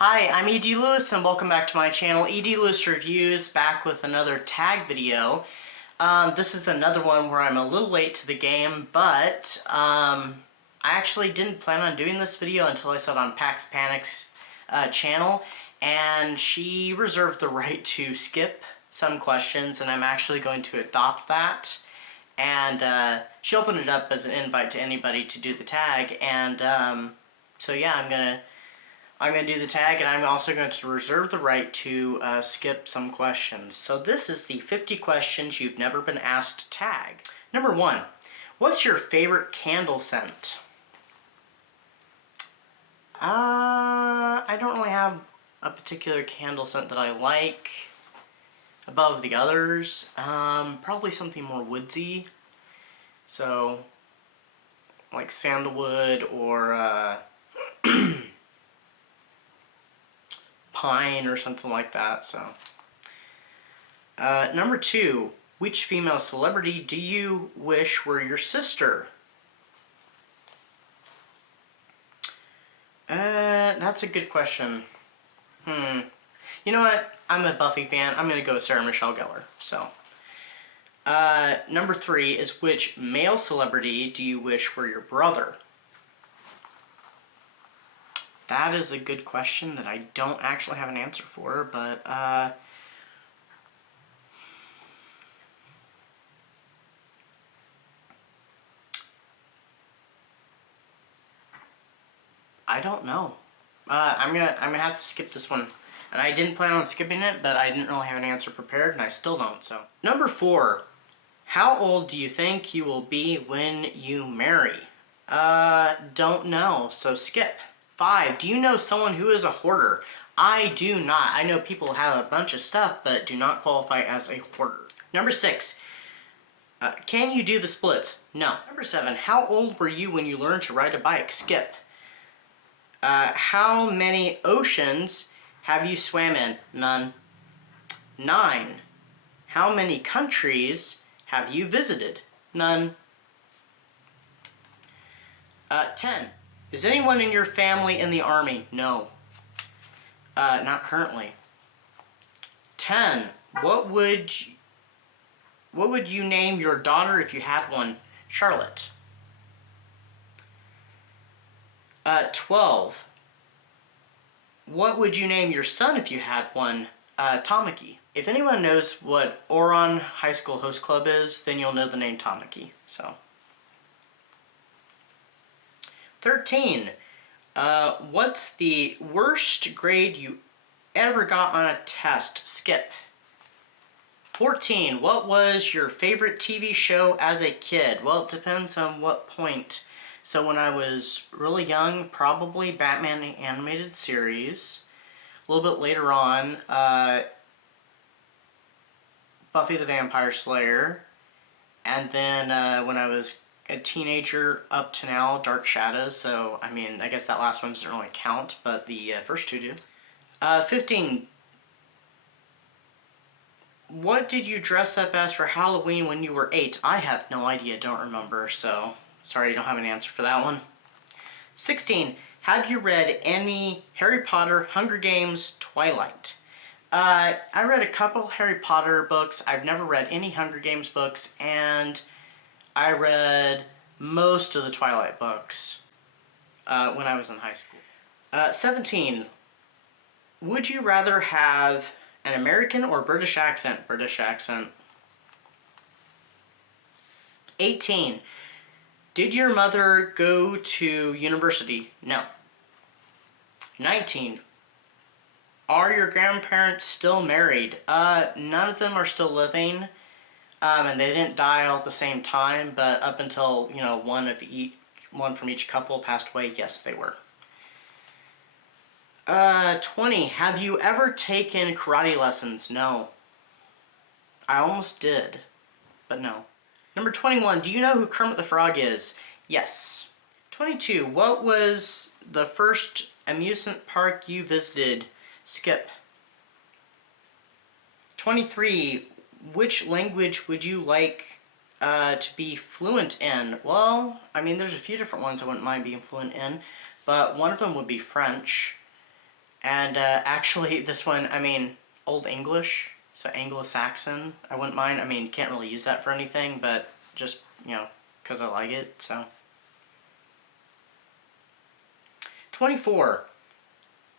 Hi, I'm E.D. Lewis and welcome back to my channel, E.D. Lewis Reviews, back with another tag video. This is another one where I'm a little late to the game, but I actually didn't plan on doing this video until I saw it on Pax Panic's channel, and she reserved the right to skip some questions, and I'm actually going to adopt that. And she opened it up as an invite to anybody to do the tag, and so yeah, I'm gonna do the tag, and I'm also going to reserve the right to skip some questions. So this is the 50 questions you've never been asked tag. Number 1, what's your favorite candle scent? I don't really have a particular candle scent that I like above the others. Probably something more woodsy. So, like sandalwood or pine or something like that. So, number 2, which female celebrity do you wish were your sister? That's a good question. You know what? I'm a Buffy fan. I'm gonna go with Sarah Michelle Gellar. So, number 3 is which male celebrity do you wish were your brother? That is a good question that I don't actually have an answer for, but I don't know. I'm gonna have to skip this one, and I didn't plan on skipping it, but I didn't really have an answer prepared, and I still don't. So, number 4, how old do you think you will be when you marry? Don't know. So skip. 5, do you know someone who is a hoarder? I do not. I know people have a bunch of stuff, but do not qualify as a hoarder. Number 6, can you do the splits? No. Number 7, how old were you when you learned to ride a bike? Skip. How many oceans have you swam in? None. 9, how many countries have you visited? None. 10, is anyone in your family in the Army? No. Not currently. 10, what would you name your daughter if you had one? Charlotte. 12, what would you name your son if you had one? Tamaki. If anyone knows what Oron High School Host Club is, then you'll know the name Tamaki. So. 13, what's the worst grade you ever got on a test? Skip. 14, what was your favorite TV show as a kid? Well, it depends on what point. So when I was really young, probably Batman the Animated Series. A little bit later on, Buffy the Vampire Slayer. And then when I was a teenager up to now, Dark Shadows. So, I mean, I guess that last one doesn't really count, but the first two do. 15, what did you dress up as for Halloween when you were 8? I have no idea, don't remember, so sorry, I don't have an answer for that one. 16, have you read any Harry Potter, Hunger Games, Twilight? I read a couple Harry Potter books. I've never read any Hunger Games books, and I read most of the Twilight books when I was in high school. 17, would you rather have an American or British accent? British accent. 18, did your mother go to university? No. 19, are your grandparents still married? None of them are still living, and they didn't die all at the same time, but up until, you know, one from each couple passed away, yes, they were. 20, have you ever taken karate lessons? No. I almost did, but no. Number 21, do you know who Kermit the Frog is? Yes. 22, what was the first amusement park you visited? Skip. 23, which language would you like to be fluent in? Well, I mean, there's a few different ones I wouldn't mind being fluent in, but one of them would be French. And actually, this one, I mean, Old English, so Anglo-Saxon, I wouldn't mind. I mean, you can't really use that for anything, but just, you know, because I like it, so. 24.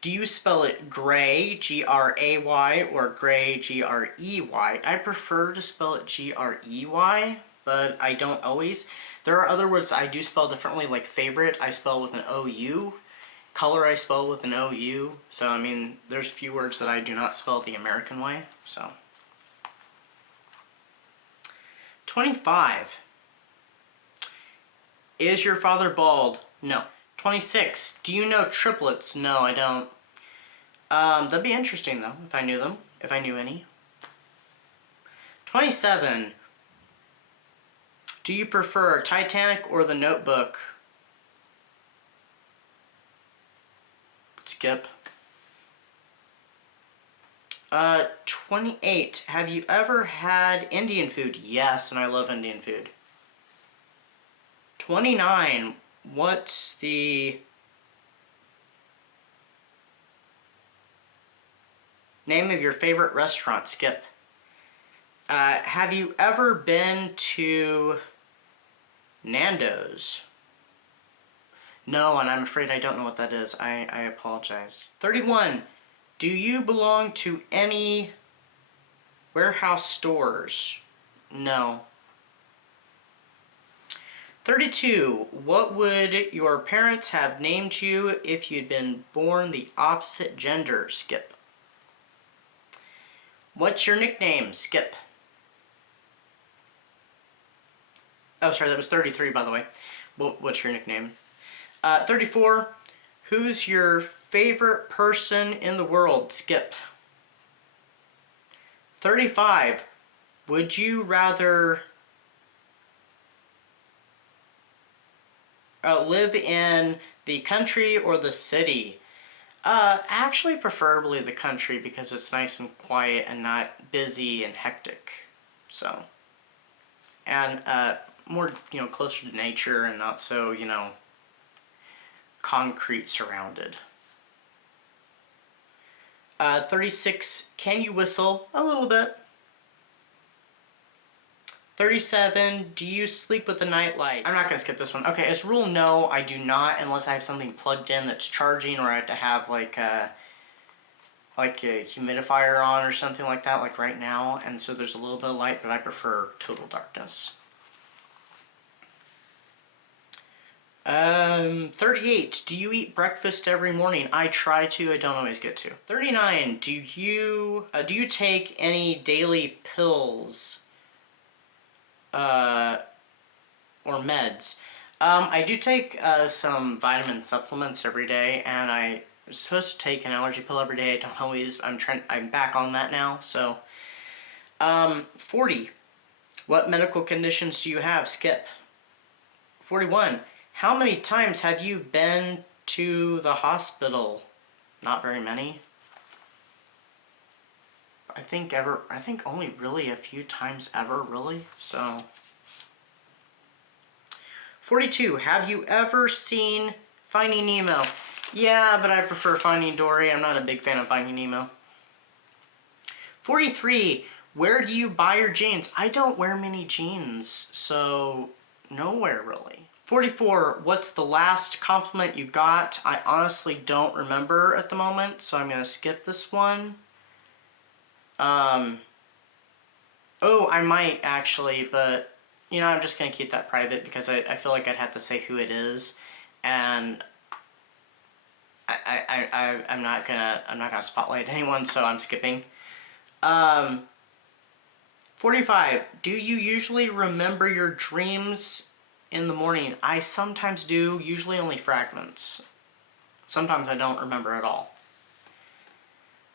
Do you spell it gray, G-R-A-Y, or gray, G-R-E-Y? I prefer to spell it G-R-E-Y, but I don't always. There are other words I do spell differently, like favorite, I spell with an O-U. Color I spell with an O-U. So, I mean, there's a few words that I do not spell the American way, so. 25. Is your father bald? No. 26. Do you know triplets? No, I don't. That'd be interesting, though, if I knew them, if I knew any. 27. Do you prefer Titanic or The Notebook? Skip. 28. Have you ever had Indian food? Yes, and I love Indian food. 29. What's the name of your favorite restaurant? Skip. Have you ever been to Nando's? No, and I'm afraid I don't know what that is. I apologize. 31. Do you belong to any warehouse stores? No. 32. What would your parents have named you if you'd been born the opposite gender? Skip. What's your nickname? Skip. Oh, sorry, that was 33, by the way. What's your nickname? 34. Who's your favorite person in the world? Skip. 35. Would you rather live in the country or the city? Actually, preferably the country because it's nice and quiet and not busy and hectic. So, and more, you know, closer to nature and not so, you know, concrete surrounded. 36. Can you whistle? A little bit. 37. Do you sleep with a nightlight? I'm not going to skip this one. Okay, as a rule, no, I do not, unless I have something plugged in that's charging, or I have to have like a humidifier on or something like that, like right now, and so there's a little bit of light, but I prefer total darkness. 38. Do you eat breakfast every morning? I try to. I don't always get to. 39. Do you take any daily pills? Or meds. I do take some vitamin supplements every day, and I'm supposed to take an allergy pill every day. I don't always. I'm back on that now. So, 40. What medical conditions do you have? Skip. 41. How many times have you been to the hospital? Not very many. I think only really a few times ever, really. So, 42. Have you ever seen Finding Nemo? Yeah, but I prefer Finding Dory. I'm not a big fan of Finding Nemo. 43. Where do you buy your jeans? I don't wear many jeans, so nowhere really. 44. What's the last compliment you got? I honestly don't remember at the moment, so I'm going to skip this one. Oh, I might actually, but, you know, I'm just going to keep that private because I feel like I'd have to say who it is, and I'm not gonna spotlight anyone, so I'm skipping. 45. Do you usually remember your dreams in the morning? I sometimes do, usually only fragments. Sometimes I don't remember at all.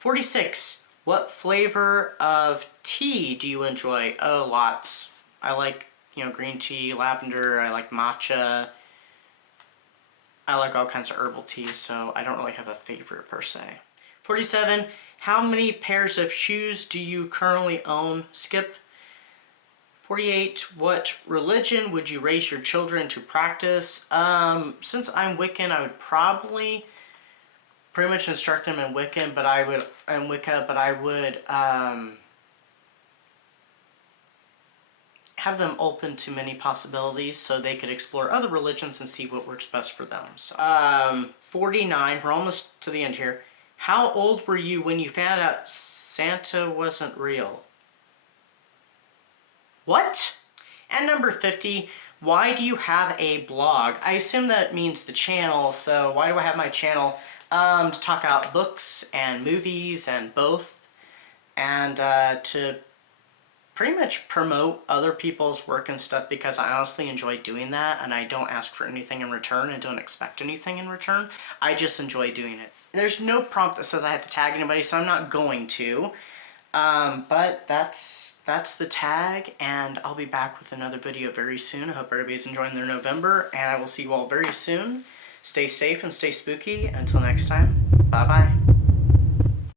46. What flavor of tea do you enjoy? Oh, lots. I like, you know, green tea, lavender, I like matcha. I like all kinds of herbal teas, so I don't really have a favorite per se. 47. How many pairs of shoes do you currently own? Skip. 48. What religion would you raise your children to practice? Since I'm Wiccan, I would probably pretty much instruct them in Wicca, but I would have them open to many possibilities so they could explore other religions and see what works best for them. So, 49, we're almost to the end here. How old were you when you found out Santa wasn't real? What? And number 50, why do you have a blog? I assume that means the channel, so why do I have my channel? To talk about books and movies and both, and to pretty much promote other people's work and stuff, because I honestly enjoy doing that, and I don't ask for anything in return and don't expect anything in return. I just enjoy doing it. There's no prompt that says I have to tag anybody, so I'm not going to. But that's the tag, and I'll be back with another video very soon. I hope everybody's enjoying their November, and I will see you all very soon. Stay safe and stay spooky. Until next time, bye-bye.